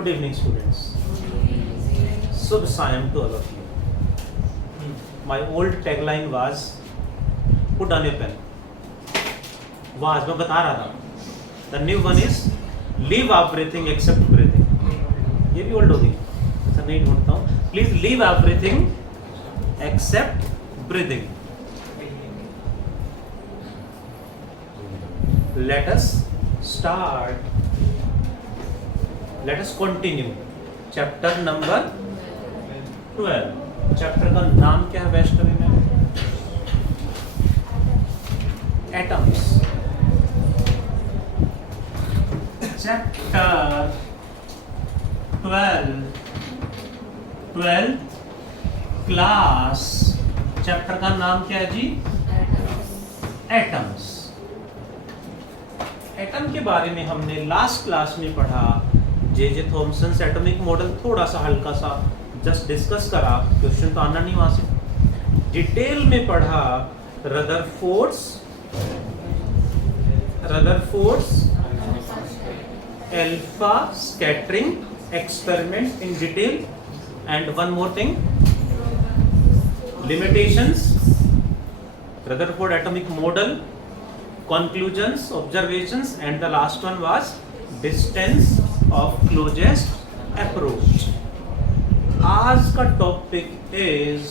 Good evening, students. Subh Sayam to all of you. My old tagline was put on your pen. Was मैं बता रहा था. The new one is leave everything except breathing. ये भी old होगी. ऐसा नहीं ढूंढता हूँ. Please leave everything except breathing. Let us start. Let us continue. Chapter number 12. Chapter का नाम क्या है वैष्णवी में? एटम्स. Chapter 12 class. चैप्टर का नाम क्या है जी? एटम्स. एटम के बारे में हमने लास्ट क्लास में पढ़ा. जे थॉमसन एटॉमिक मॉडल थोड़ा सा हल्का सा जस्ट डिस्कस करा. क्वेश्चन तो आना नहीं वहां से. डिटेल में पढ़ा Rutherford's alpha scattering experiment in detail. And one more thing, limitations, Rutherford atomic model, conclusions, observations, and the last one was distance of closest approach. आज का topic is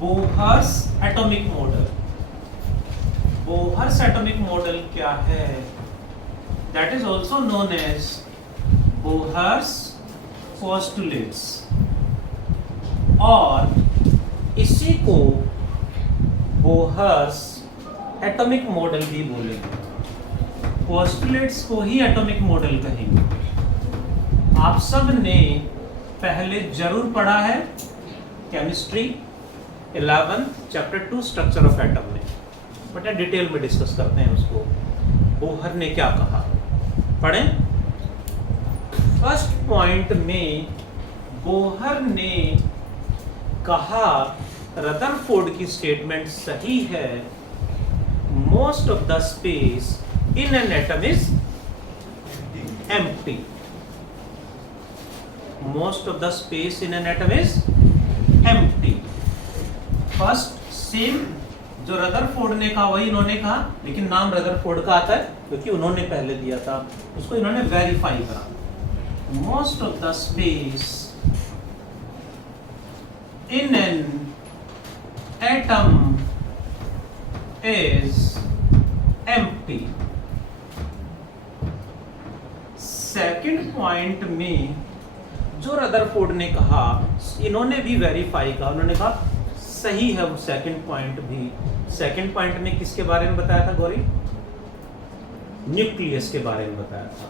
Bohr's atomic model. Bohr's atomic model क्या है? That is also known as Bohr's postulates, और इसी को Bohr's atomic model भी बोलेंगे. Postulates को ही एटॉमिक मॉडल कहेंगे. आप सब ने पहले जरूर पढ़ा है chemistry 11 chapter 2 structure of atom में, बट डिटेल में डिस्कस करते हैं उसको. बोहर ने क्या कहा पढ़ें. फर्स्ट पॉइंट में बोहर ने कहा, रदरफोर्ड की स्टेटमेंट सही है. Most of the space in an atom is empty. Most of the space in an atom is empty. First sem जो रदरफोर्ड ने कहा वही इन्होंने कहा, लेकिन नाम रदरफोर्ड का आता है क्योंकि उन्होंने पहले दिया था. उसको इन्होंने वेरीफाई करा. Most of the space in an atom is empty. Second point में जो रदरफोर्ड ने कहा, इन्होंने भी वेरीफाई कहा. उन्होंने कहा सही है वो सेकेंड पॉइंट भी. सेकेंड पॉइंट में किसके बारे में बताया था गौरी? न्यूक्लियस के बारे में बताया था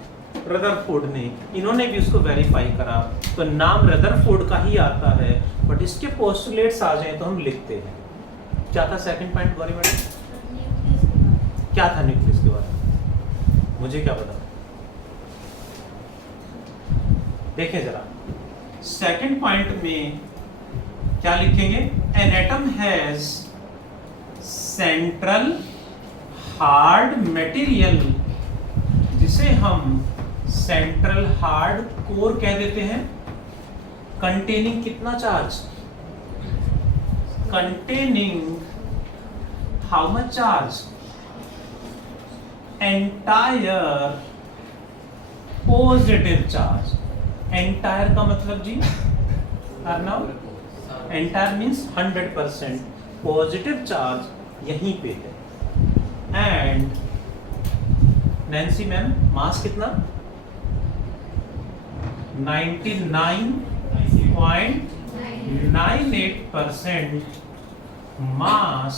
रदरफोर्ड ने. इन्होंने भी उसको वेरीफाई करा. तो नाम रदरफोर्ड का ही आता है, बट इसके पोस्टुलेट्स आ जाए तो हम लिखते हैं. क्या था सेकंड पॉइंट गौरी मैडम? क्या था न्यूक्लियस के बारे में? मुझे क्या पता. देखें जरा सेकंड पॉइंट में क्या लिखेंगे? An atom has central hard material, जिसे हम सेंट्रल हार्ड कोर कह देते हैं, कंटेनिंग कितना charge? containing how much charge? Entire positive charge. Entire का मतलब जी Arnav, entire means 100%. Positive charge यहीं पे है. एंड नैन्सी मैम मास कितना? 99.98% mass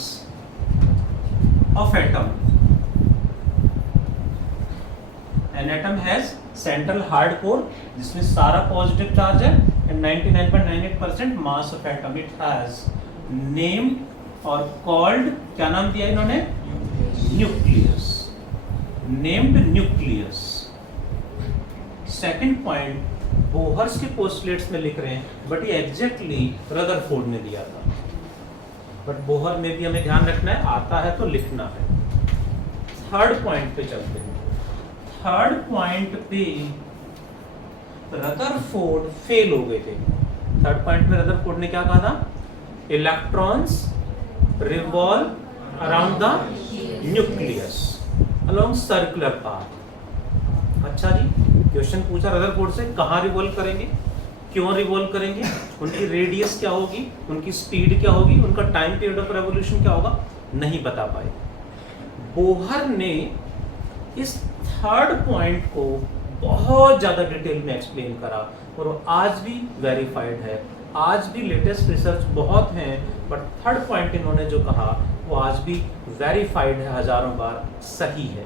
of atom. An atom has central hard core जिसमें सारा पॉजिटिव चार्ज है, and 99.98% mass of atom. It has named और called, क्या नाम दिया इन्होंने? Nucleus. Named nucleus. Second point Bohr's के पोस्टुलेट्स में लिख रहे हैं, बट ये एग्जैक्टली रदरफोर्ड ने दिया था. बट बोहर में भी हमें ध्यान रखना है, आता है तो लिखना है. थर्ड पॉइंट पे चलते हैं. थर्ड पॉइंट पे रदरफोर्ड फेल हो गए थे। थर्ड पॉइंट पे रदरफोर्ड ने क्या कहा था? Electrons revolve around the nucleus along circular path. अच्छा जी, क्वेश्चन पूछा रदरफोर्ड से, कहाँ रिवॉल्व करेंगे, क्यों रिवॉल्व करेंगे, उनकी रेडियस क्या होगी, उनकी स्पीड क्या होगी, उनका टाइम पीरियड ऑफ रेवोल्यूशन क्या होगा, नहीं बता पाए। बोहर ने इस थर्ड पॉइंट को बहुत ज्यादा डिटेल में एक्सप्लेन करा और वो आज भी वेरीफाइड है। आज भी लेटेस्ट रिसर्च बहुत हैं, बट थर्ड पॉइंट इन्होंने जो कहा वो आज भी वेरीफाइड है, हजारों बार सही है।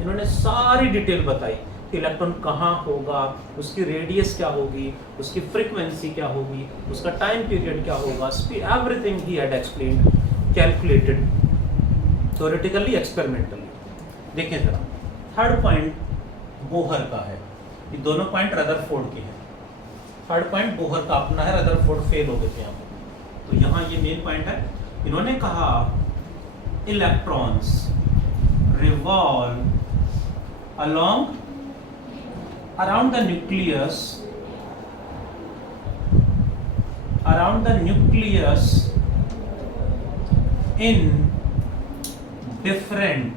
इन्होंने सारी डिटेल बताई कि इलेक्ट्रॉन कहाँ होगा, उसकी रेडियस क्या होगी, उसकी फ्रीक्वेंसी क्या होगी, उसका टाइम पीरियड क्या होगा, everything he had explained, calculated, theoretically, experimentally. देखें जरा, थर्ड पॉइंट बोहर का है, ये दोनों पॉइंट रदरफोर्ड के हैं। थर्ड पॉइंट बोहर का अपना है, रदरफोर्ड फेल हो गए थे यहाँ पर। तो यहाँ ये मेन पॉइंट है। इन्होंने कहा electrons revolve along around the nucleus in different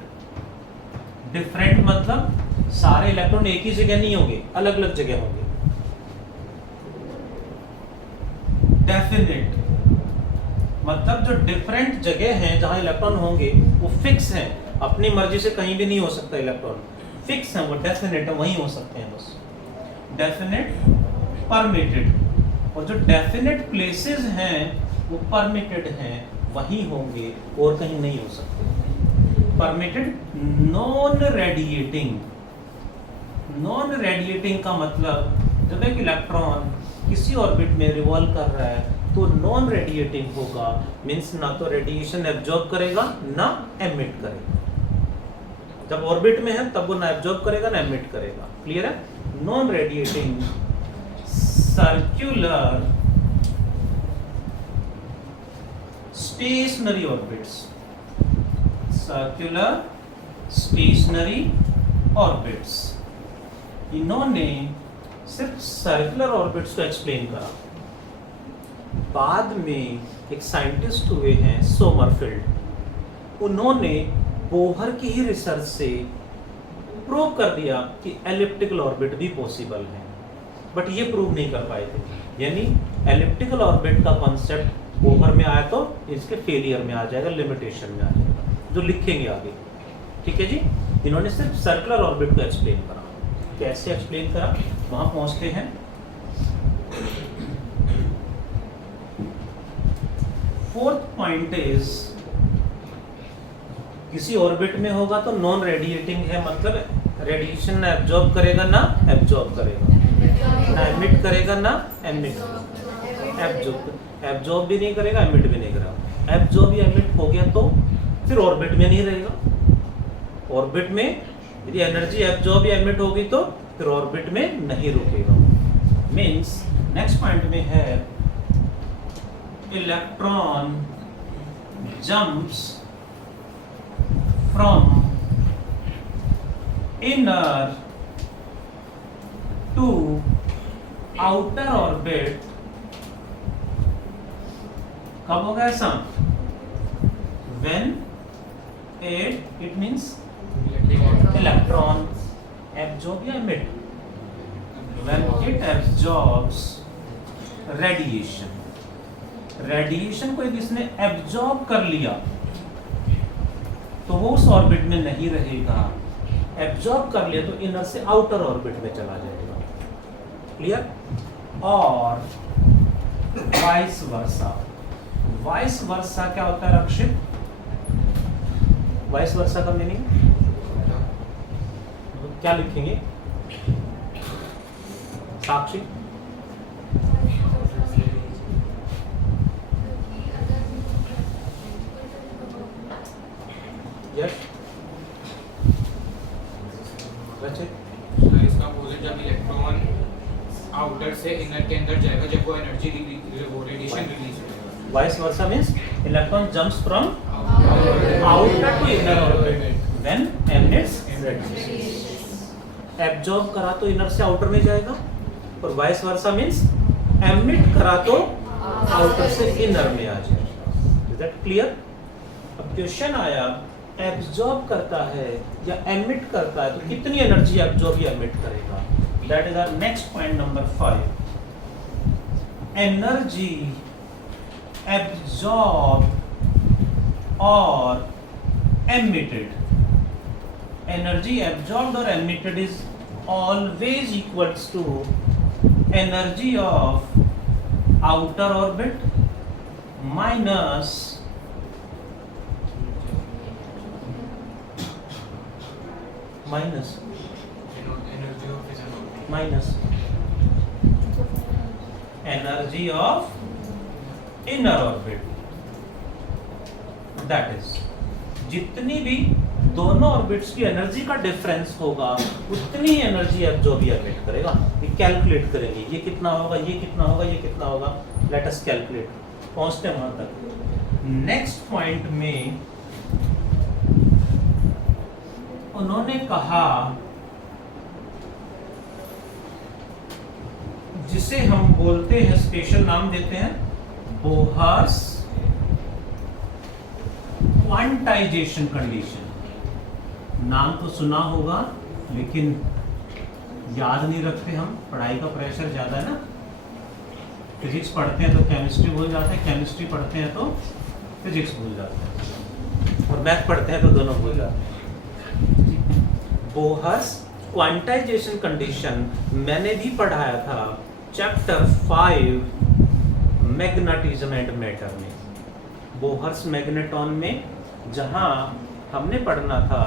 मतलब सारे इलेक्ट्रॉन एक ही जगह नहीं होंगे, अलग अलग जगह होंगे। डेफिनेट मतलब जो डिफरेंट जगह हैं जहां इलेक्ट्रॉन होंगे वो फिक्स हैं, अपनी मर्जी से कहीं भी नहीं हो सकता इलेक्ट्रॉन, फिक्स है वो, डेफिनेट है, वहीं हो सकते हैं बस। डेफिनेट, परमिटेड, और जो डेफिनेट प्लेसेस हैं वो परमिटेड हैं, वहीं होंगे और कहीं नहीं हो सकते। Permitted, non radiating. Non radiating का मतलब जब एक इलेक्ट्रॉन किसी ऑर्बिट में रिवॉल्व कर रहा है तो नॉन रेडिएटिंग होगा, मींस ना तो रेडिएशन एब्जॉर्ब करेगा ना एमिट करेगा। जब ऑर्बिट में है तब वो ना एब्जॉर्ब करेगा ना एमिट करेगा। क्लियर है? Non radiating circular stationary orbits, circular stationary orbits. इन्होंने सिर्फ सर्कुलर ऑर्बिट्स को एक्सप्लेन करा। बाद में एक साइंटिस्ट हुए हैं सोमरफील्ड, उन्होंने बोहर की ही रिसर्च से प्रूव कर दिया कि एलिप्टिकल ऑर्बिट भी पॉसिबल है, बट ये प्रूव नहीं कर पाए थे। यानी एलिप्टिकल ऑर्बिट का कॉन्सेप्ट बोहर में आया तो इसके फेलियर में आ जाएगा, लिमिटेशन में आ जाएगा, जो लिखेंगे आगे। ठीक है जी, इन्होंने सिर्फ सर्कुलर ऑर्बिट को एक्सप्लेन करा। कैसे एक्सप्लेन करा, वहां पहुंचते हैं। फोर्थ पॉइंट इज, किसी ऑर्बिट में होगा तो नॉन रेडिएटिंग है, मतलब रेडिएशन ना एब्जॉर्ब करेगा ना एब्जॉर्ब करेगा, ना एमिट करेगा ना एमिट, एब्जॉर्ब भी नहीं करेगा एमिट भी नहीं करेगा। एब्जॉर्ब या एमिट हो गया तो फिर ऑर्बिट में नहीं रहेगा। ऑर्बिट में यदि एनर्जी एब्जॉर्ब या एमिट होगी तो फिर ऑर्बिट में नहीं रुकेगा। मींस नेक्स्ट पॉइंट में है electron jumps from inner to outer orbit। कब होगा ऐसा? when it means electron absorb या emit, when it absorbs radiation। Radiation को यदि इसने एब्जॉर्ब कर लिया तो वो उस ऑर्बिट में नहीं रहेगा, एब्जॉर्ब कर लिया तो इनर से आउटर ऑर्बिट में चला जाएगा। क्लियर? और वाइस वर्सा। वाइस वर्सा क्या होता है रक्षित? वाइस वर्सा का मीनिंग क्या लिखेंगे साक्षी? यस इसका अपोजिट, जब इलेक्ट्रॉन आउटर से इनर के अंदर जाएगा, जब वो एनर्जी वो रेडिएशन रिलीज करेगा। Vice versa means electron jumps from outer to inner orbit when emits radiation. Absorb करा तो इनर से आउटर में जाएगा, और वाइस वर्सा मींस एमिट करा तो आउटर से इनर में आ जाएगा। Is that clear? अब क्वेश्चन आया, एब्जॉर्ब करता है या एमिट करता है तो कितनी एनर्जी एब्जॉर्ब या एमिट करेगा? That is our next point number 5। Energy absorb और emitted, energy absorbed or emitted is always equals to energy of outer orbit minus energy of inner orbit, that is जितनी भी दोनों orbits की energy का difference होगा उतनी energy absorb या emit करेगा। ये कैलकुलेट करेंगे, ये कितना होगा, ये कितना होगा, ये कितना होगा। लेट अस कैलकुलेट, पहुंचते हैं वहां तक। नेक्स्ट पॉइंट में उन्होंने कहा, जिसे हम बोलते हैं, स्पेशल नाम देते हैं बोहर्स क्वांटाइजेशन कंडीशन। नाम तो सुना होगा लेकिन याद नहीं रखते हम, पढ़ाई का प्रेशर ज्यादा है ना। फिजिक्स पढ़ते हैं तो केमिस्ट्री भूल जाते हैं, केमिस्ट्री पढ़ते हैं तो फिजिक्स भूल जाते हैं, और मैथ पढ़ते हैं तो दोनों भूल जाते हैं। बोहर्स क्वांटाइजेशन कंडीशन मैंने भी पढ़ाया था चैप्टर 5 मैग्नेटिज्म एंड मैटर में, बोहर्स मैग्नेटॉन में, जहां हमने पढ़ना था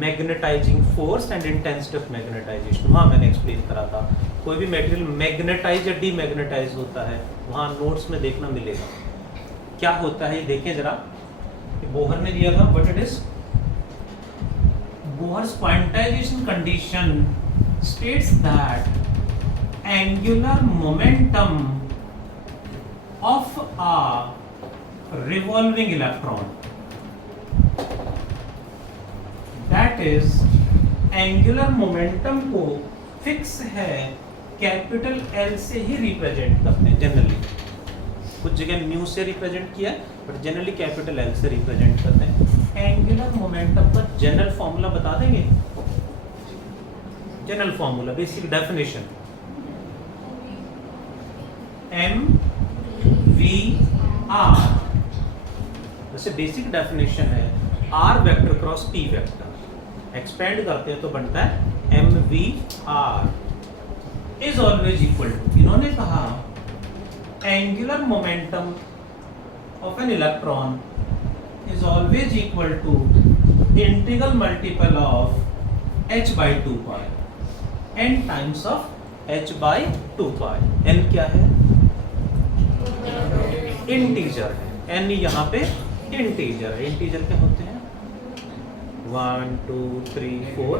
magnetizing force and intensity of magnetization. वहां मैंने एक्सप्लेन करा था कोई भी मटेरियल मैग्नेटाइज या डीमैग्नेटाइज होता है, वहां नोट्स में देखना मिलेगा क्या होता है। ये देखें जरा, बोहर ने दिया था what it is. Bohr's quantization condition states that angular momentum of a revolving electron, that is angular momentum को फिक्स है कैपिटल L से ही रिप्रेजेंट करते हैं जनरली। कुछ जगह म्यू से रिप्रेजेंट किया है बट जनरली कैपिटल L से रिप्रेजेंट करते हैं। एंगुलर मोमेंटम का जनरल फॉर्मूला बता देंगे? General formula, basic definition, m v r, जैसे बेसिक डेफिनेशन है r vector cross p vector, expand करते हैं तो बनता है m v r is always equal to, इन्होंने कहा angular momentum of an electron is always equal to integral multiple of h by 2 pi, n times of h by 2 pi। n क्या है? Integer है, n यहाँ पे integer है। Integer क्या होते हैं? 1 2 3 4,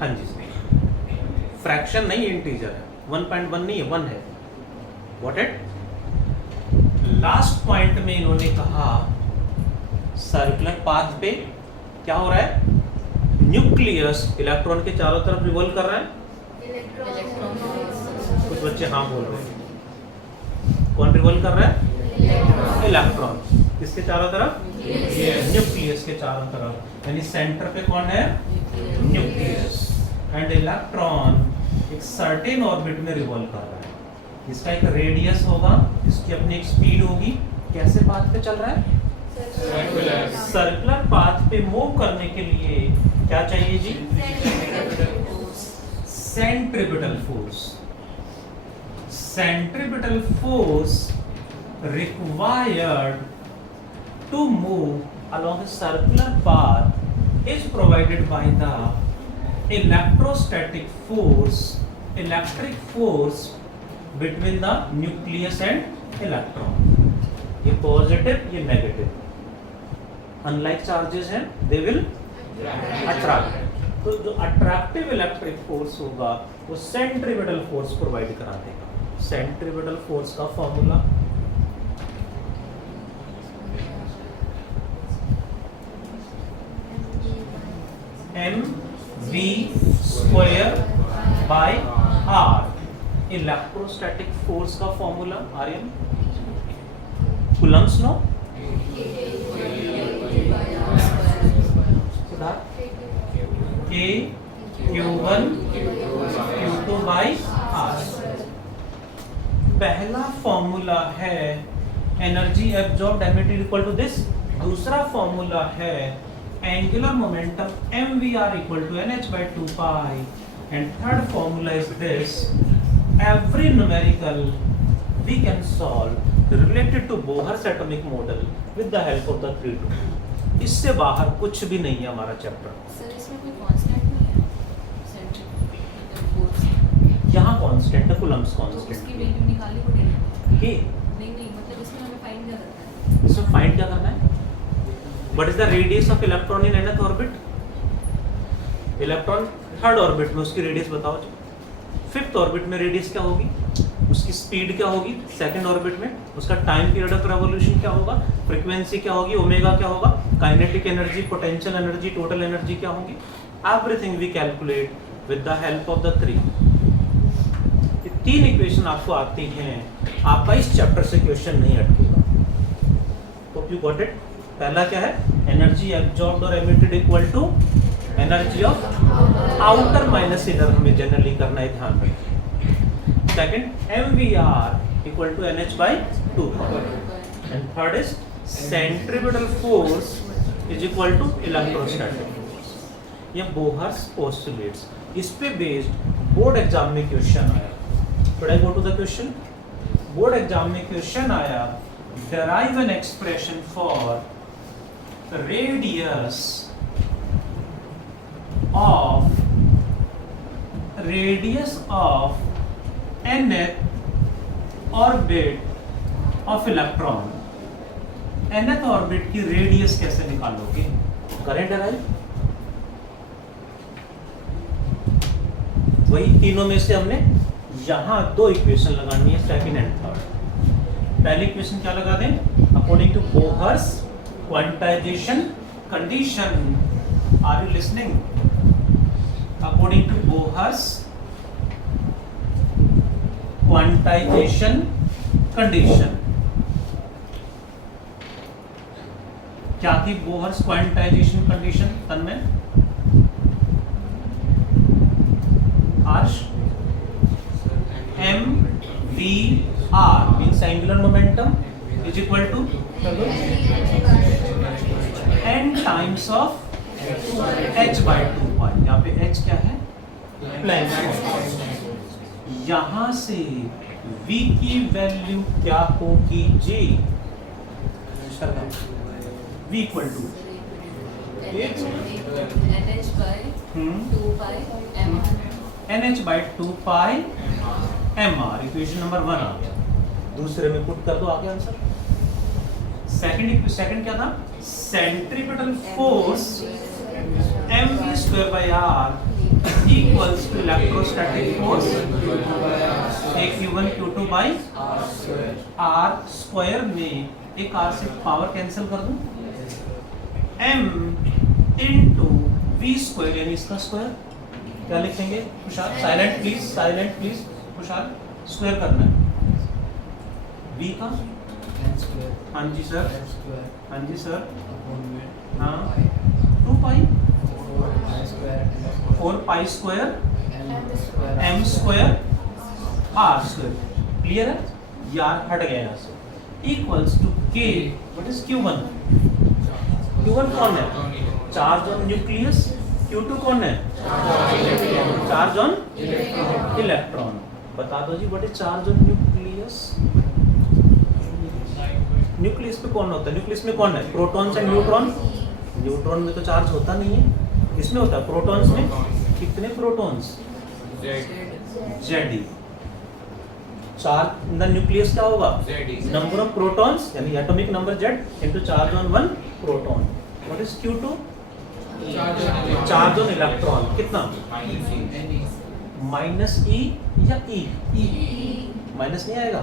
हाँ जी, फ्रैक्शन नहीं, इंटीजर है। 1.1 नहीं है, 1 है। What it? लास्ट पॉइंट में इन्होंने कहा सर्कुलर पाथ पे क्या हो रहा है? न्यूक्लियस इलेक्ट्रॉन के चारों तरफ रिवॉल्व कर रहा है। कुछ बच्चे हाँ बोल रहे हैं। कौन रिवॉल्व कर रहा है? इलेक्ट्रॉन। किसके चारों तरफ? न्यूक्लियस के चारों तरफ, यानी सेंटर पे कौन है? न्यूक्लियस। एंड इलेक्ट्रॉन एक सर्टेन ऑर्बिट में रिवॉल्व कर रहा है। इसका एक रेडियस होगा, इसकी अपनी एक स्पीड होगी। कैसे पाथ पे चल रहा है? सर्कुलर पाथ पे मूव करने के लिए क्या चाहिए जी? Centripetal force. Centripetal force required to move along a circular path is provided by the electrostatic force, electric force between the nucleus and electron. ये पॉजिटिव, ये नेगेटिव। अनलाइक चार्जेस हैं, दे विल अट्रैक्ट। तो जो attractive electric force होगा वो centripetal force provide करा देगा। Centripetal force का formula by R. Electrostatic force का formula Aryan, Coulomb's law, K Q1 Q2 by R. पहला फॉर्मूला है energy absorbed emitted equal to this. दूसरा फॉर्मूला है angular momentum mvr equal to nh by 2 pi, and third formula is this. Every numerical we can solve related to Bohr's atomic model with the help of the 3-2. इससे बाहर कुछ भी नहीं है हमारा चैप्टर। सर इसमें कोई कांस्टेंट नहीं है सेंट्रिक फोर्स, यहाँ कांस्टेंट है कूलम्ब्स तो कांस्टेंट उसकी वैल्यू निकालनी पड़ेगी। के नहीं मतलब इसमें हमें फाइंड क्या करना है? इसमें फाइंड क्या करना है? What is the radius of electron in nth orbit? Electron third orbit में उसकी रेडियस बताओ जी। फिफ्थ ऑर्बिट में रेडियस क्या होगी, उसकी स्पीड क्या होगी, सेकंड ऑर्बिट में उसका टाइम पीरियड ऑफ रेवोल्यूशन क्या होगा, फ्रीक्वेंसी क्या होगी, ओमेगा क्या होगा, kinetic energy, potential energy, total energy क्या होगी, everything we calculate with the help of the 3। ये 3 इक्वेशन आपको आती हैं, आपका इस चैप्टर से क्वेश्चन नहीं अटकेगा। Hope you got it. पहला क्या है, एनर्जी एब्जॉर्ब्ड और emitted equal to energy of outer minus inner, हमें जनरली करना है, ध्यान रखें। Second mvr equal to nh by 2 and third is centripetal force is equal to electrostatic force. ये बोहर्स पोस्टुलेट्स, इस पे बेस्ड बोर्ड एग्जाम में क्वेश्चन आया। Should I go to the question? Board exam में क्वेश्चन आया, derive an expression for radius of nth orbit of electron। nth orbit की radius कैसे निकालोगे? करें derive। वही तीनों में से हमने यहां 2 इक्वेशन लगानी है, सेकंड एंड थर्ड। पहली इक्वेशन क्या लगा दें, according to Bohr's quantization condition. Are you listening? According to Bohr's quantization condition. क्या थी Bohr's quantization condition Tanmay? Aarsh mvr means angular momentum is equal to n times of h by 2 pi। यहाँ पे h क्या है, Planck. यहाँ से v की value क्या होगी जी? v equal to NH by 2 pi mr। NH by 2 pi mr। Equation number 1 आ गया। दूसरे में पुट कर दो, आ गया आंसर। सेकंड क्या था, centripetal force mv square by r equals to electrostatic force q1 q2 by r square में एक r से पावर कैंसिल कर दूं, m इनटू v स्क्वायर यानी इसका स्क्वायर। क्या लिखेंगे खुशहाल? साइलेंट प्लीज खुशहाल। स्क्वायर करना है v का। हाँ जी सर, हाँ जी सर, हाँ 2 pi 4 pi square m square r square. Clear है? यार हट गया यहाँ से। Equals to k, what is q1? q1 कौन है? Charge on nucleus. q2 कौन है? Charge on electron. बता दो जी, what is charge on nucleus? Nucleus पे कौन होता है? न्यूक्लियस में कौन है? Protons and neutron. न्यूट्रॉन में तो चार्ज होता नहीं है, इसमें होता है। प्रोटॉन्स में कितने protons? Z। Charge in the nucleus क्या होगा? नंबर ऑफ प्रोटॉन्स यानी atomic number Z into charge on 1 proton. What is Q2? Charge on electron कितना? माइनस E या E? माइनस नहीं आएगा।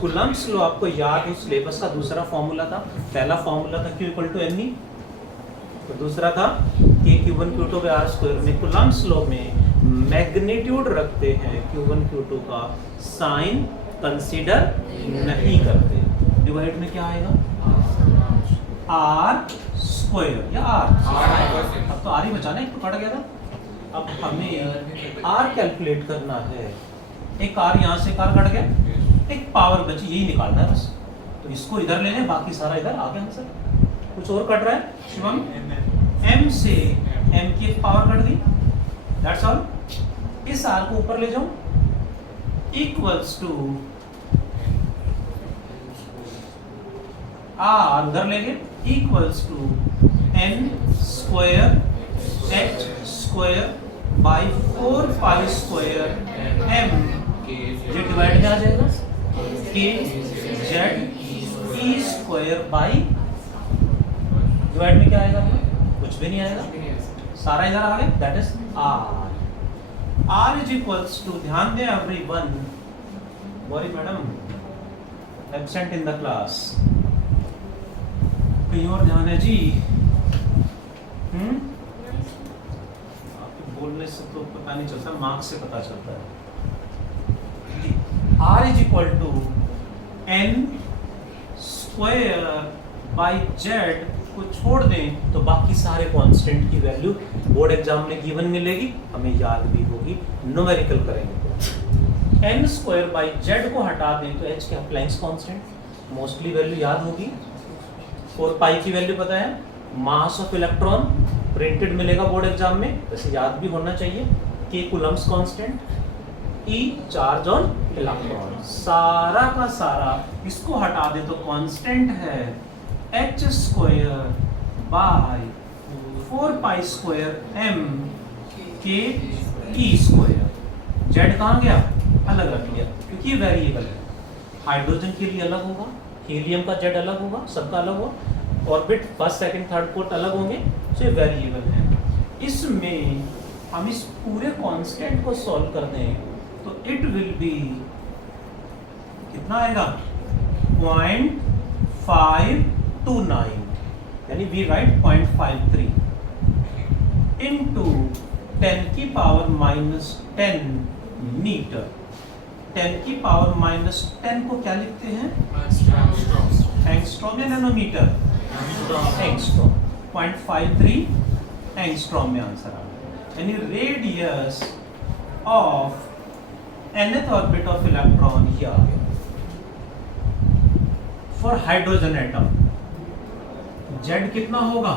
कूलम्ब्स लॉ आपको याद हो, सिलेबस का दूसरा फॉर्मूला था। पहला फॉर्मूला था Q equal to m e, तो दूसरा था K Q1 Q2 by r square. में कूलम्ब्स लॉ में मैग्नीट्यूड रखते हैं Q1 Q2 का, साइन कंसीडर नहीं करते। डिवाइड में क्या आएगा? आर स्क्वायर या आर। अब तो आर ही बचा ना, एक तो कट गया था। अब हमें आर कैलकुलेट करना है। एक आर यहाँ से कार कट गया, एक पावर बची, यही निकालना है बस। तो इसको इधर ले लें, बाकी सारा इधर आ गया आंसर। कुछ और कट रहा है शिवम? m से m की एक पावर कट गई, दैट्स ऑल। इस r को ऊपर ले जाऊं, इक्वल्स टू r उधर ले गए, equals to n square h square by 4 pi square m, ये डिवाइड में आ जाएगा k z e square by, divide में क्या आएगा? कुछ भी नहीं आएगा, सारा इधर आ गया, that is r। r is equals to, ध्यान दें everyone, Gauri madam absent in the class, कहीं और ध्यान है जी? आपके बोलने से तो पता नहीं चलता, मार्क्स से पता चलता है। r is equal to n square by z को छोड़ दें तो बाकी सारे कांस्टेंट की वैल्यू बोर्ड एग्जाम में गिवन मिलेगी, हमें याद भी होगी, न्यूमेरिकल करेंगे तो n स्क्वायर बाई z को हटा दें तो h क्या प्लैंक्स कांस्टेंट, मोस्टली वैल्यू याद होगी। 4 पाई की वैल्यू पता है, मास ऑफ इलेक्ट्रॉन प्रिंटेड मिलेगा बोर्ड एग्जाम में, वैसे याद भी होना चाहिए। k Coulomb's constant, E charge on electron, सारा का सारा इसको हटा दे तो कांस्टेंट है h square by 4 pi square m k e square. z कहाँ गया? अलग रख लिया क्योंकि ये वेरिएबल है। हाइड्रोजन के लिए अलग होगा, हीलियम का z अलग होगा, सबका अलग होगा, orbit first second third fourth अलग होंगे, तो ये वेरिएबल है। इसमें हम इस पूरे कांस्टेंट को सॉल्व कर दें तो इट विल बी, कितना आएगा? 0.529, यानी वी राइट 0.53 इनटू 10 की पावर माइनस 10 मीटर। 10 की पावर माइनस 10 को क्या लिखते हैं? एंगस्ट्रॉम या नैनोमीटर? एंगस्ट्रॉम। 0.53 एंगस्ट्रॉम में आंसर आ गया, यानी radius of nth orbit of electron ये आ गया। फॉर हाइड्रोजन एटम z कितना होगा?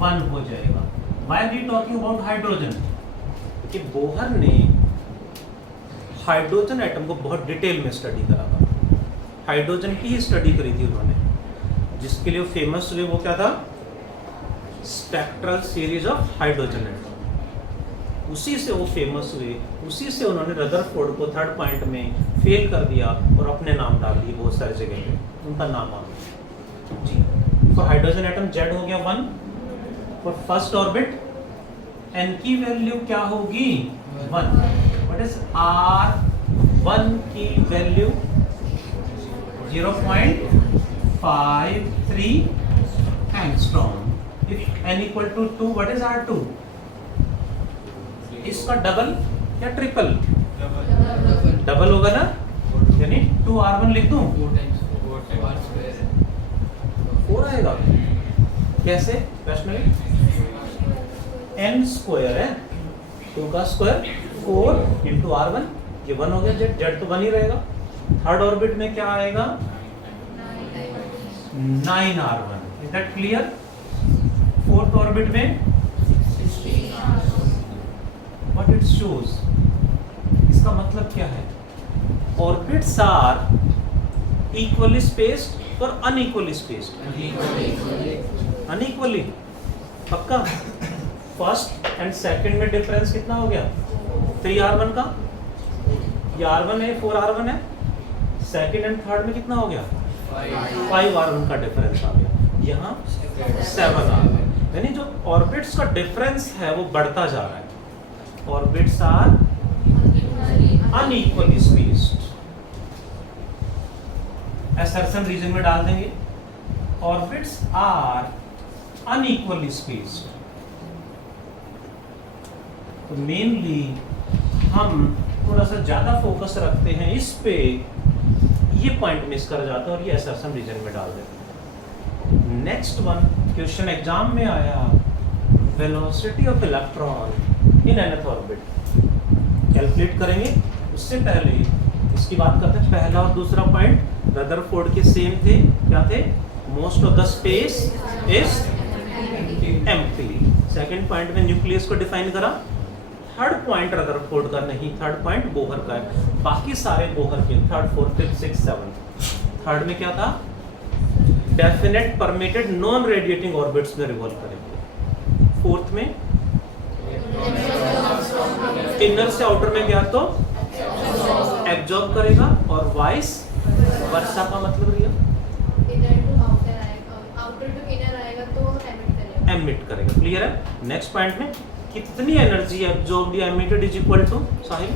1 हो जाएगा। Why we talking about hydrogen? क्योंकि बोहर ने हाइड्रोजन एटम को बहुत डिटेल में स्टडी करा था, हाइड्रोजन की ही स्टडी करी थी उन्होंने, जिसके लिए फेमस हुए वो क्या था? Spectral series of hydrogen atom. उसी से वो फेमस हुए, उसी से उन्होंने रदरफोर्ड को थर्ड पॉइंट में फेल कर दिया और अपने नाम डाल दिए बहुत सारी जगह पे, उनका नाम आ गया जी। फॉर हाइड्रोजन एटम z हो गया 1। फॉर फर्स्ट ऑर्बिट n की वैल्यू क्या होगी? 1। व्हाट इज r1 की value? 0.53 angstrom. If n equal to 2, what is r2? इसका डबल या ट्रिपल? डबल होगा ना, यानी 2r1 लिख दूं, 4 आएगा। कैसे वैष्णवी? n स्क्वायर है, 2 का स्क्वायर 4 इंटू r1, ये 1 हो गया, z तो 1 ही रहेगा। थर्ड ऑर्बिट में क्या आएगा? 9r1। Is that clear? Fourth orbit में what it shows, इसका मतलब क्या है? Orbits are equally spaced or unequally spaced? Unequally। पक्का? फर्स्ट एंड सेकंड में डिफरेंस कितना हो गया? 3r1 का, ये r1 है 4r1 है, सेकंड एंड थर्ड में कितना हो गया? 5r1 का डिफरेंस आ गया, यहाँ 7 आ गया। यानी जो ऑर्बिट्स का डिफरेंस है वो बढ़ता जा रहा है। Orbits are unequally spaced, assertion reason में डाल देंगे, ऑर्बिट्स आर अनइक्वली स्पेस्ड। तो मेनली हम थोड़ा सा ज़्यादा फोकस रखते हैं इस पे, ये पॉइंट मिस कर जाते हैं और ये असर्शन रीजन में डाल देते हैं। नेक्स्ट वन क्वेश्चन एग्जाम में आया, velocity of electron in nth orbit calculate करेंगे। उससे पहले इसकी बात करते हैं। पहला और दूसरा पॉइंट रदरफोर्ड के सेम थे, क्या थे? Most of the space is empty. Second point में न्यूक्लियस को डिफाइन करा। थर्ड पॉइंट रदरफोर्ड का नहीं, थर्ड पॉइंट बोहर का है। बाकी सारे बोहर के, third, fourth, fifth, six, seven. Third में क्या था? Definite permitted non radiating orbits में रिवॉल्व करेंगे। फोर्थ में इनर से आउटर में गया तो एब्जॉर्ब करेगा, और वाइस वर्सा का मतलब रिया इनर टू आउटर आएगा, आउटर टू इनर आएगा तो एमिट करेगा। क्लियर है? नेक्स्ट पॉइंट में कितनी एनर्जी एब्जॉर्ब्ड या emitted is equal to, Sahil?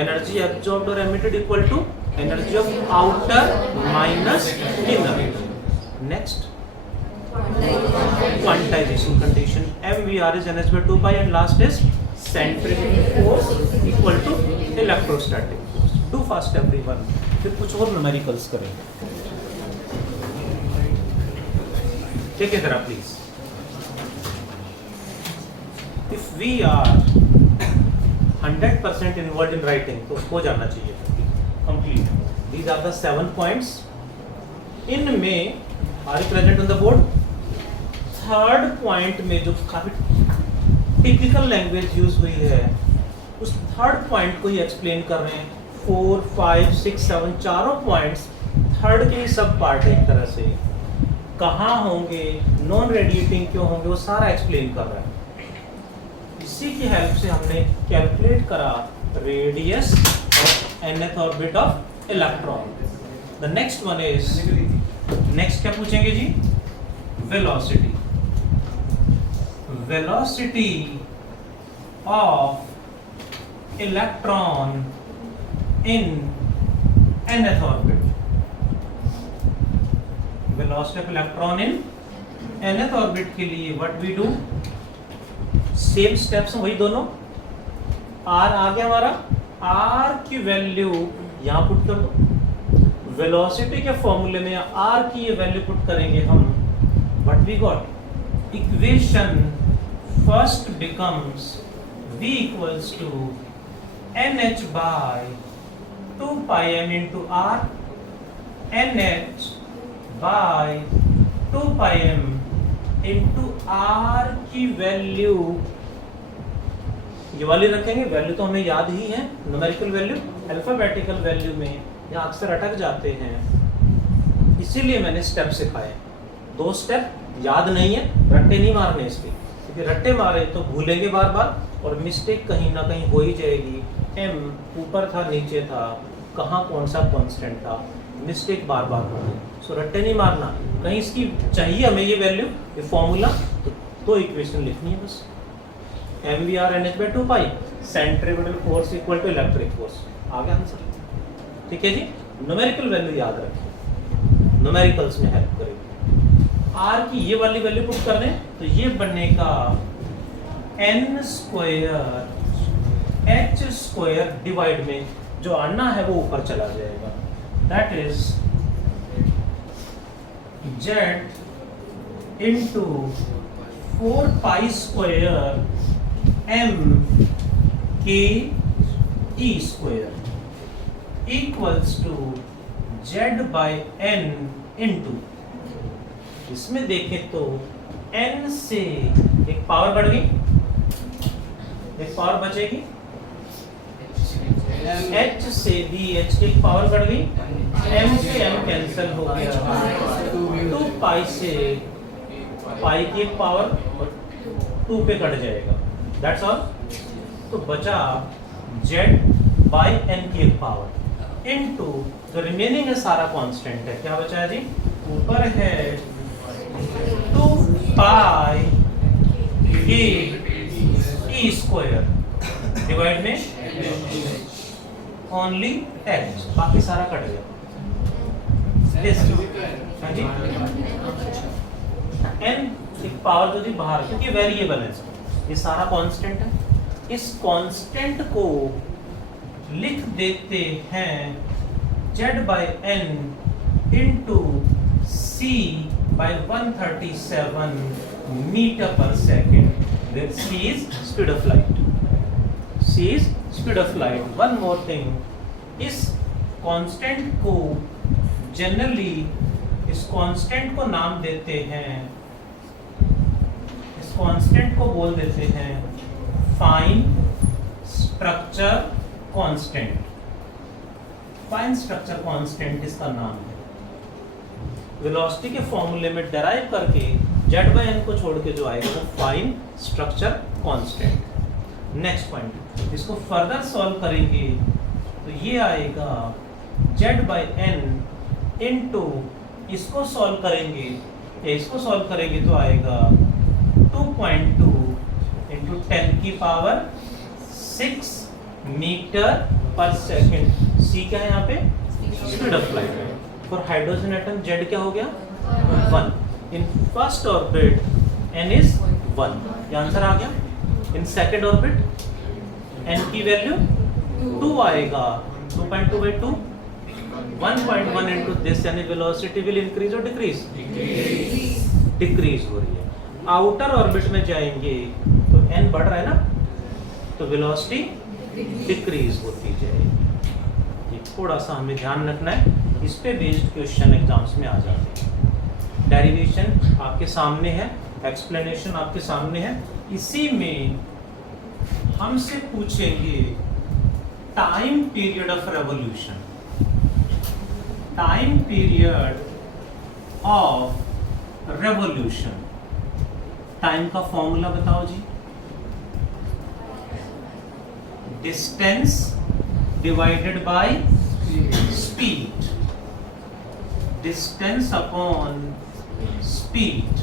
Energy absorbed और emitted equal to energy of outer minus inner. Next quantization condition, MVR is NH/2π and last is centrifugal force equal to electrostatic force. Do fast everyone. फिर कुछ और numericals करेंगे। ठीक है जरा please. If we are 100% involved in writing, तो हो जाना चाहिए complete. These are the 7 points. इनमें are you present on the board? Third point में जो काफी टिपिकल लैंग्वेज यूज हुई है, उस थर्ड पॉइंट को ही एक्सप्लेन कर रहे हैं। 4, 5, 6, 7 चारों पॉइंट्स थर्ड के ही सब पार्ट है एक तरह से। कहाँ होंगे, नॉन रेडिएटिंग क्यों होंगे, वो सारा एक्सप्लेन कर रहा है। इसी की हेल्प से हमने कैलकुलेट करा radius of nth orbit of electron. The next one is, next क्या पूछेंगे जी? Velocity. velocity of electron in nth orbit. Velocity of electron in nth orbit के लिए what we do? Same steps वही दोनों। R आ गया हमारा, R की value यहाँ पुट कर दो। वेलोसिटी के फॉर्मूले में R की ये वैल्यू पुट करेंगे हम। What we got? Equation first becomes V equals to NH by 2 pi m into R, NH by 2 pi m into R की वैल्यू ये वाली रखेंगे। वैल्यू तो हमें याद ही है, न्यूमेरिकल वैल्यू। अल्फाबेटिकल वैल्यू में यहाँ अक्सर अटक जाते हैं, इसीलिए मैंने स्टेप सिखाए। 2 स्टेप याद नहीं है, रट्टे नहीं मारने इसके, क्योंकि रट्टे मारे तो भूलेंगे बार बार और मिस्टेक कहीं ना कहीं हो ही जाएगी। m ऊपर था नीचे था, कहाँ कौन सा कांस्टेंट था, मिस्टेक बार बार होगी। सो रट्टे नहीं मारना, कहीं इसकी चाहिए हमें ये वैल्यू, ये फॉर्मूला, तो इक्वेशन लिखनी है बस। MVR NH/2π, centrifugal force equal to electric force. आ गया आंसर? ठीक है जी। न्यूमेरिकल वैल्यू याद रखिए, न्यूमेरिकल्स में हेल्प करेगी। R की ये वाली वैल्यू पुट कर दें तो ये बनेगा n square h square divide में जो आना है वो ऊपर चला जाएगा। That is z into 4 pi square m k e square equals to z by n into, इसमें देखें तो n से एक पावर बढ़ गई, एक पावर बचेगी, h से भी h की एक पावर बढ़ गई, m से m कैंसिल हो गया, 2 पाई से पाई की एक पावर 2 पे कट जाएगा। That's all. तो बचा z बाई n की एक पावर इनटू, तो रिमेनिंग है सारा कांस्टेंट है। क्या बचा है जी? ऊपर है 2 पाई k e स्क्वायर डिवाइड में ओनली h, बाकी सारा कट गया। हाँ जी, n एक पावर जो थी बाहर, क्योंकि वेरिएबल है। ये सारा कांस्टेंट है। इस कांस्टेंट को लिख देते हैं z/n into c by 137 meter per second, where c is speed of light. c is speed of light. One more thing, इस कांस्टेंट को जनरली इस कांस्टेंट को नाम देते हैं, इस कांस्टेंट को बोल देते हैं fine structure constant. Fine structure constant इसका नाम है। वेलोसिटी के फॉर्मूले में डेराइव करके z/n को छोड़ के जो आएगा वो fine structure constant. Next point, इसको फर्दर सॉल्व करेंगे तो ये आएगा z/n इंटू इसको सॉल्व करेंगे, इसको सॉल्व करेंगे तो आएगा 2.2 इंटू 10 की पावर 6 मीटर पर सेकेंड। सी क्या है यहाँ पे? Speed of light. For hydrogen atom z क्या हो गया? 1। In first orbit n is 1, ये आंसर आ गया। इन सेकेंड ऑर्बिट n की वैल्यू 2 आएगा, 2.2 by 2 1.1 इंटू दिस, यानी वेलोसिटी विल इंक्रीज और डिक्रीज? डिक्रीज हो रही है। आउटर ऑर्बिट में जाएंगे तो n बढ़ रहा है ना, तो वेलोसिटी डिक्रीज होती जाएगी। ये थोड़ा सा हमें ध्यान रखना है, इस पे बेस्ड क्वेश्चन एग्जाम्स में आ जाते हैं। डेरिवेशन आपके सामने है, एक्सप्लेनेशन आपके सामने है। इसी में हमसे पूछेंगे time period of revolution. Time period of revolution, time का फॉर्मूला बताओ जी। Distance divided by speed, distance upon speed.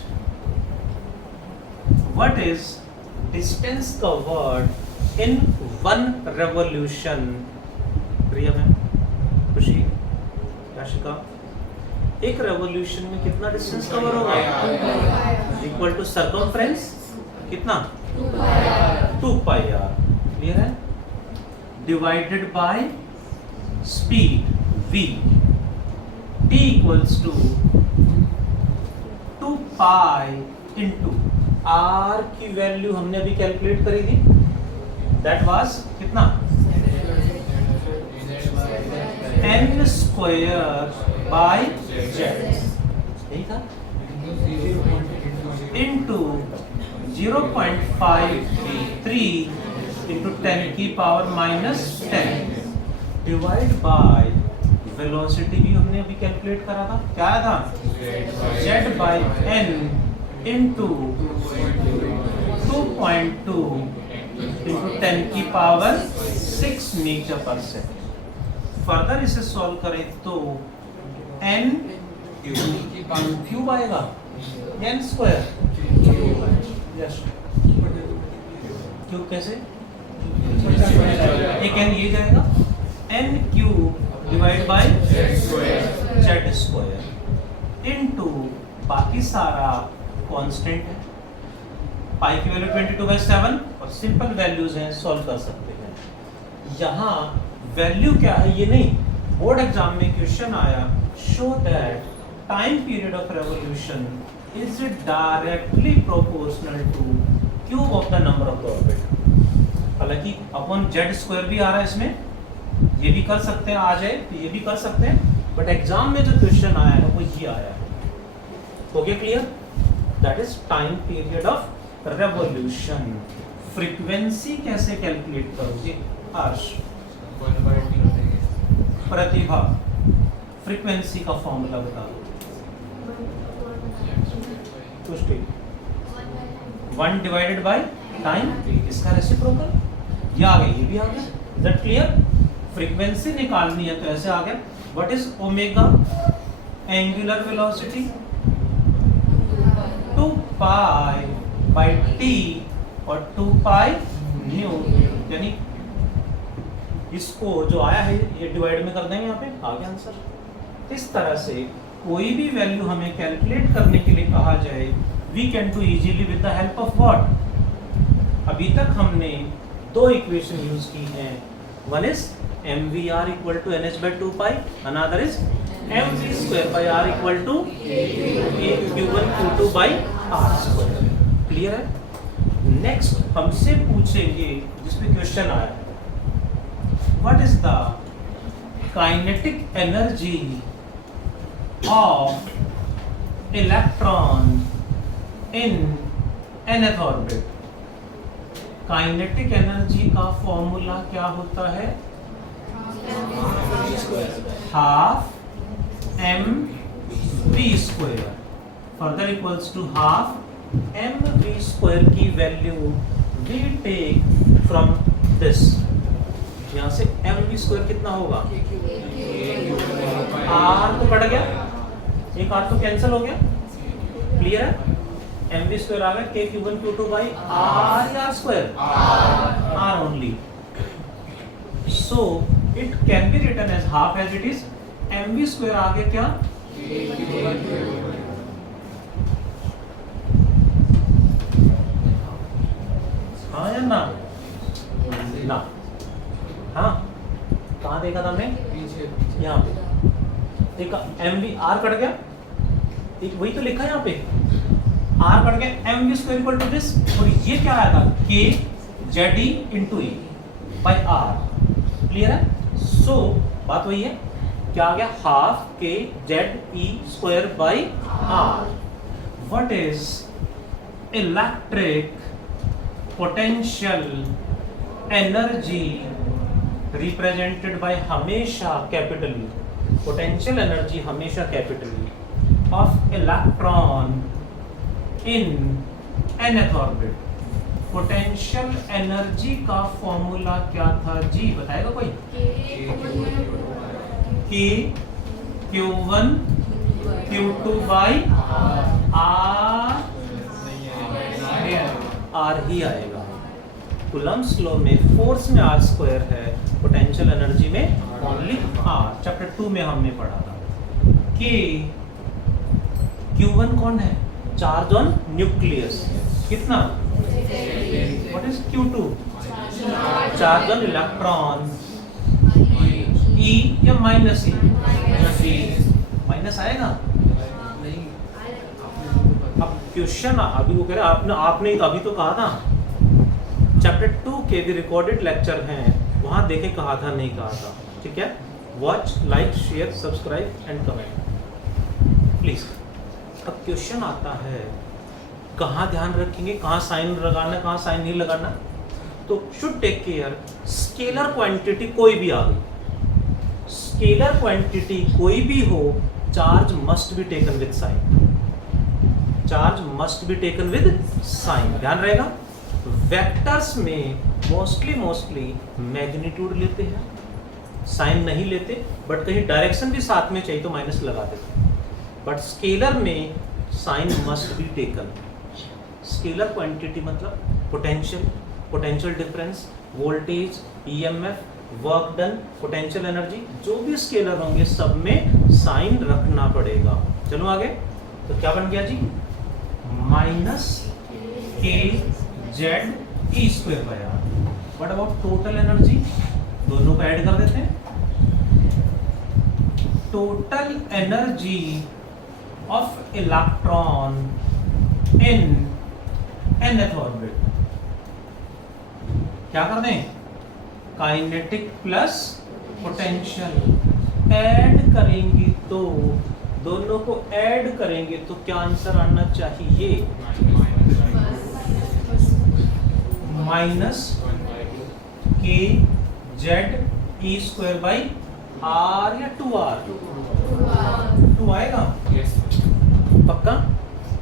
What is distance covered in 1 revolution? Priya ma'am, Khushi, Yashika, एक रेवोल्यूशन में कितना डिस्टेंस कवर होगा? इक्वल टू सर्कमफ्रेंस कितना? 2πr। क्लियर है? Divided by speed v, t equals to 2π into r की value हमने अभी calculate करी थी, दैट वाज कितना? n स्क्वायर बाय z, यही था, इंटू 0.533 इंटू 10 की पावर -10 डिवाइड बाय वेलोसिटी भी हमने अभी कैलकुलेट करा था, क्या था? z/n इंटू 2.2 इंटू 10 की पावर 6 मीटर पर सेकेंड। फर्दर इसे सॉल्व करें तो n क्यूब आएगा, n स्क्वायर, यस, क्यूब कैसे? एक n ये जाएगा, n cube divide by z square into बाकी सारा कांस्टेंट है। पाई की वैल्यू 22/7 और सिंपल वैल्यूज हैं, सॉल्व कर सकते हैं। यहाँ वैल्यू क्या है ये नहीं, बोर्ड एग्जाम में क्वेश्चन आया, show that time period of revolution is directly proportional two cube of the number of orbit. हालांकि अपॉन z स्क्वायर भी आ रहा है इसमें, ये भी कर सकते हैं, आ जाए तो ये भी कर सकते हैं, बट एग्जाम में जो क्वेश्चन आया है वो ये आया है। हो गया clear? That is time period of revolution. Frequency कैसे कैलकुलेट करोगे? हर्ष, प्रतिभा, फ्रीक्वेंसी का फॉर्मूला बता दो। पुष्टि, 1 डिवाइडेड बाय टाइम, इसका रेसिप्रोकल, ये आ गया, ये भी आ गया। Is that clear? फ्रीक्वेंसी निकालनी है तो ऐसे आ गया, what is omega? Angular velocity 2π by t और 2π न्यू, यानी इसको जो आया है ये डिवाइड में कर देंगे, यहाँ पे आ गया आंसर। इस तरह से कोई भी वैल्यू हमें कैलकुलेट करने के लिए कहा जाए, we can do easily with the help of what? अभी तक हमने दो इक्वेशन यूज की हैं, one is mvr equal to nh/2 another is mv²/r equal to q1q2 by r²। Clear है? नेक्स्ट हमसे पूछेंगे जिसमें क्वेश्चन आया, what is the kinetic energy of electron in nth orbit. Kinetic energy का formula क्या होता है? Half mv², further equals to half mv² की value we take from this. यहाँ से mv² कितना होगा? r तो कट गया, एक r तो कैंसिल हो गया। क्लियर है? mv² आ गया k⁴q1 q2 by r या r²? r only. So it can be written as half as it is mv² आगे क्या? हाँ या ना? ना। हाँ, कहाँ देखा था हमने? यहाँ पे देखा, mv r कट गया, एक वही तो लिखा है यहाँ पे, r कट गया, mv² इक्वल टू दिस, और ये क्या आएगा? k ze into e by r। Clear है? सो बात वही है, क्या आ गया? Half k ze² by r। What is electric potential energy represented by हमेशा कैपिटल E, पोटेंशियल एनर्जी हमेशा capital E of electron in nth orbit. Potential energy का formula क्या था जी? बताएगा कोई? k q1 q2 by r ही आएगा। Coulomb's law में force में r² है, पोटेंशियल एनर्जी में ओनली r। चैप्टर 2 में हमने पढ़ा था। k q1 कौन है? चार्ज ऑन न्यूक्लियस, कितना? What is q2? Charge on electron, e या माइनस e? माइनस आएगा। अब क्वेश्चन अभी वो कह रहे आपने अभी तो कहा था, चैप्टर 2 के भी रिकॉर्डेड लेक्चर हैं, वहां देखे कहा था नहीं कहा था। ठीक है? Watch, like, share, subscribe and comment please. अब क्वेश्चन आता है, कहाँ ध्यान रखेंगे, कहाँ साइन लगाना, कहाँ साइन नहीं लगाना? तो should take care, scalar quantity कोई भी आ गई, स्केलर क्वांटिटी कोई भी हो, charge must be taken with sign, charge must be taken with sign. ध्यान रहेगा। वेक्टर्स में मोस्टली मैग्नीट्यूड लेते हैं, साइन नहीं लेते, बट कहीं डायरेक्शन भी साथ में चाहिए तो माइनस लगा देते हैं। बट स्केलर में sign must be taken. Scalar quantity मतलब potential difference, voltage, EMF, work done, potential energy, जो भी स्केलर होंगे सब में साइन रखना पड़ेगा। चलो आगे। तो क्या बन गया जी? Minus k ze² by r। What about total energy? दोनों को ऐड कर देते हैं। Total energy of electron in nth orbit, क्या कर दें? काइनेटिक प्लस पोटेंशियल ऐड करेंगे, तो दोनों को ऐड करेंगे तो क्या आंसर आना चाहिए? Minus k ze² by r या 2r? 2 आएगा पक्का,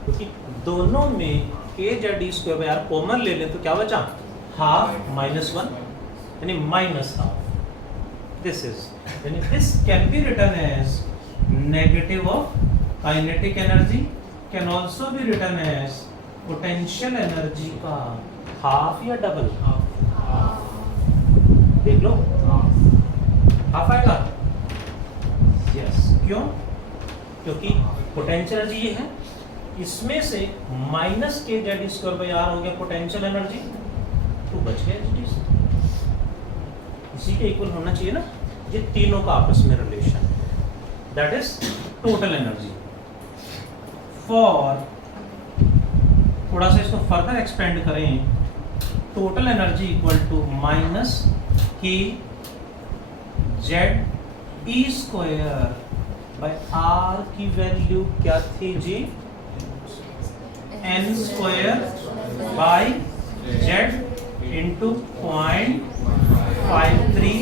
क्योंकि दोनों में k ze² by r common ले लें तो क्या बचा? हाफ -1 यानी -हाफ। दिस इज यानी this can be written as negative of kinetic energy, can also be written as potential energy का हाफ या डबल? देख लो, हाफ आएगा। यस, क्यों? क्योंकि पोटेंशियल एनर्जी ये है, इसमें से -k ze² by r हो गया पोटेंशियल एनर्जी, तो बच गया एच डी से, इसी के इक्वल होना चाहिए ना। ये तीनों का आपस में relation, that is total energy. For थोड़ा सा इसको फर्दर एक्सपेंड करें, total energy equal to minus K Z E square by R की वैल्यू क्या थी जी, N square by Z into 0.53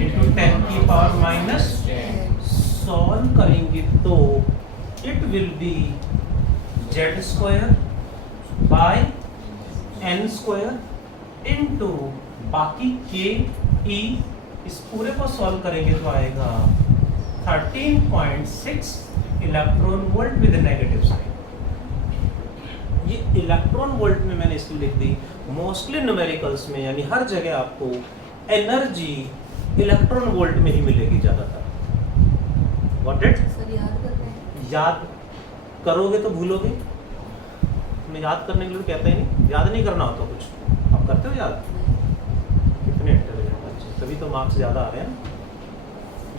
into 10 की पावर माइनस। सॉल्व करेंगे तो it will be Z square by N square into बाकी के ई, इस पूरे को सॉल्व करेंगे तो आएगा 13.6 electron volt with negative sign. ये इलेक्ट्रॉन वोल्ट में मैंने इसलिए लिख दी, मोस्टली न्यूमेरिकल्स में यानी हर जगह आपको एनर्जी इलेक्ट्रॉन वोल्ट में ही मिलेगी ज्यादातर। Got it? सर याद करते हैं, याद करोगे तो भूलोगे, मैं याद करने के लिए कहता ही नहीं, याद नहीं करना होता कुछ, आप करते हो याद? कितने इंटेलिजेंट बच्चे, तभी तो मार्क्स ज्यादा आ रहे हैं।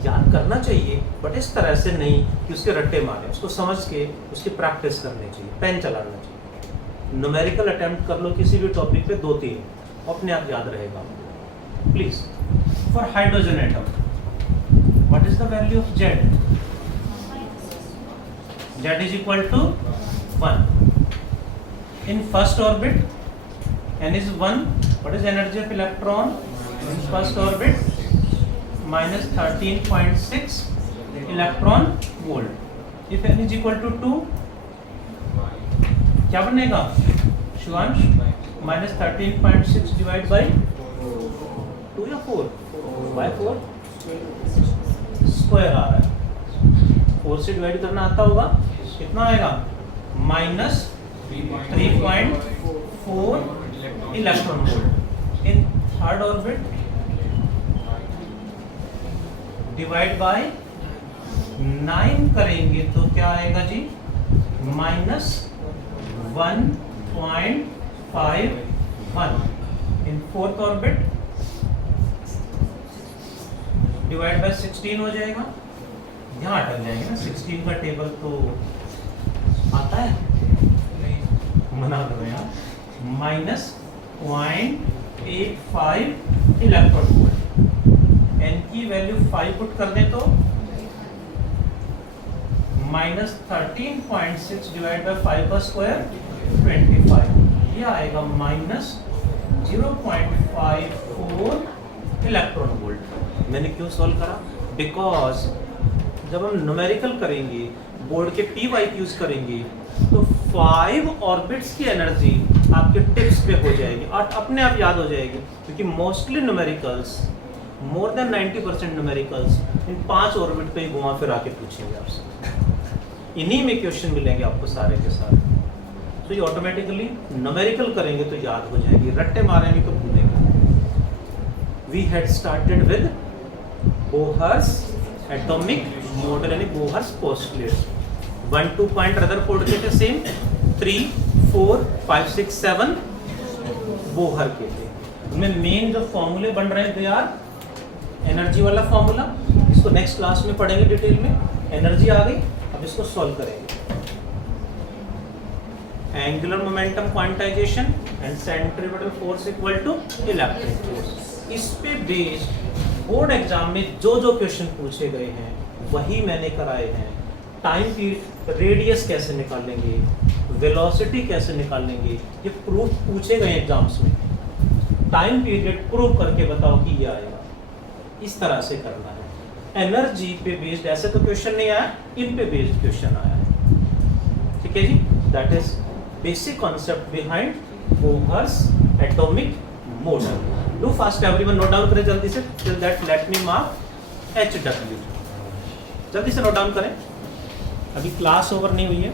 याद करना चाहिए बट इस तरह से नहीं कि उसके रट्टे मारे, उसको समझ के उसकी प्रैक्टिस करनी चाहिए, पेन चलाना चाहिए। न्यूमेरिकल अटेम्प्ट कर लो किसी भी टॉपिक पे 2-3, अपने आप याद रहेगा। Please, for hydrogen atom what is the value of Z? Z is equal to 1. In first orbit, n is 1. What is energy of electron in first orbit? Minus 13.6 electron volt. If n is equal to 2, क्या बनेगा Shivansh? Minus 13.6 divided by 2 या 4? By 4 square आ रहा है, 4 से divide करना आता होगा, कितना आएगा? Minus 3.4 electron volt. In third orbit divide by 9 करेंगे तो क्या आएगा जी? Minus 1.51। In fourth orbit divide by 16 हो जाएगा, यहाँ अटक जाएंगे ना, 16 का टेबल तो आता है, मना करो यार। Minus 0.85 electron volt. एन की वैल्यू 5 पुट कर दें तो माइनस 13.6 डिवाइड बाय 5 का स्क्वायर 25, ये आएगा माइनस 0.54 इलेक्ट्रॉन वोल्ट। मैंने क्यों सॉल्व करा? बिकॉज जब हम न्यूमेरिकल करेंगे, बोर्ड के PYQs करेंगे, तो 5 ऑर्बिट्स की एनर्जी आपके टिप्स पे हो जाएगी और अपने आप याद हो जाएगी, क्योंकि mostly numericals, more than 90% numericals in 5 orbit पे ही घुमा फिरा के पूछेंगे आपसे। इन्हीं में क्वेश्चन मिलेंगे आपको सारे के सारे। तो ये ऑटोमेटिकली न्यूमेरिकल करेंगे तो याद हो जाएगी, रट्टे मारेंगे तो भूलेंगे। We had started with Bohr's atomic model यानी बोहर्स पोस्टुलेट्स। 1-2 पॉइंट रदरफोर्ड के थे सेम, 3, 4, 5, 6, 7 बोहर के थे। उनमें मेन जो फॉर्मूले बन रहे थे यार, एनर्जी वाला फॉर्मूला, इसको नेक्स्ट क्लास में पढ़ेंगे डिटेल में। एनर्जी आ गई, अब इसको सॉल्व करेंगे। Angular momentum quantization and centripetal force equal to electric force. इस पे बेस्ड बोर्ड एग्जाम में जो जो क्वेश्चन पूछे गए हैं वही मैंने कराए हैं। टाइम की रेडियस कैसे निकालेंगे, वेलोसिटी कैसे निकालेंगे, ये प्रूफ पूछे गए एग्जाम्स में। टाइम पीरियड प्रूव करके बताओ कि ये आएगा, इस तरह से करना है। एनर्जी पे बेस्ड ऐसे तो क्वेश्चन नहीं आया, इन पे बेस्ड क्वेश्चन आया है। ठीक है जी, that is basic concept behind Bohr's atomic model. Do fast everyone, note down करें जल्दी से, till that let me mark HW। जल्दी से नोट डाउन करें, अभी क्लास ओवर नहीं हुई है।